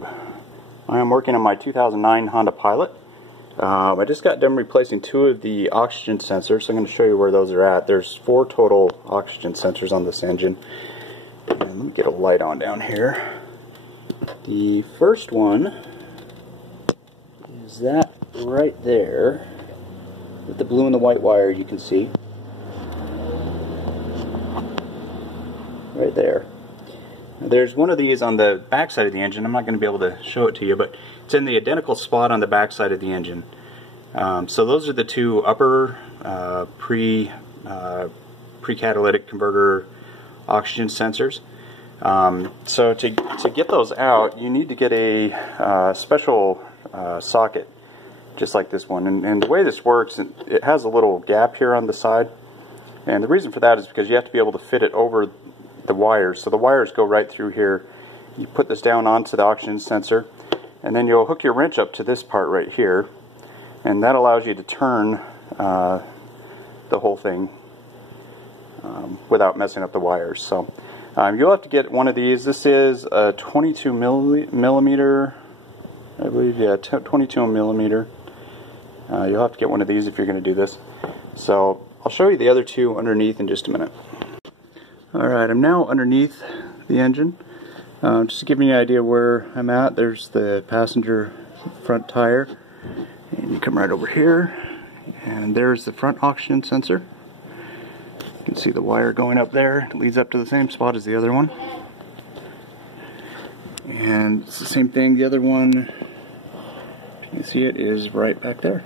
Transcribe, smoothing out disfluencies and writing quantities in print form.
YouTube. I am working on my 2009 Honda Pilot. I just got done replacing 2 of the oxygen sensors, so I'm going to show you where those are at. There's 4 total oxygen sensors on this engine. And let me get a light on down here. The first one is that right there with the blue and the white wire you can see. Right there. There's one of these on the back side of the engine. I'm not going to be able to show it to you, but it's in the identical spot on the back side of the engine. So those are the 2 upper pre-catalytic converter oxygen sensors. So to get those out, you need to get a special socket, just like this one. And the way this works, it has a little gap here on the side. And the reason for that is because you have to be able to fit it over the wires. So the wires go right through here. You put this down onto the oxygen sensor, and then you'll hook your wrench up to this part right here, and that allows you to turn the whole thing without messing up the wires. So you'll have to get one of these. This is a 22 millimeter, I believe, yeah, 22 millimeter. You'll have to get one of these if you're going to do this. So I'll show you the other 2 underneath in just a minute. Alright, I'm now underneath the engine. Just to give you an idea where I'm at, there's the passenger front tire. And you come right over here, and there's the front oxygen sensor. You can see the wire going up there. It leads up to the same spot as the other one. And it's the same thing, the other one, you can see it is right back there.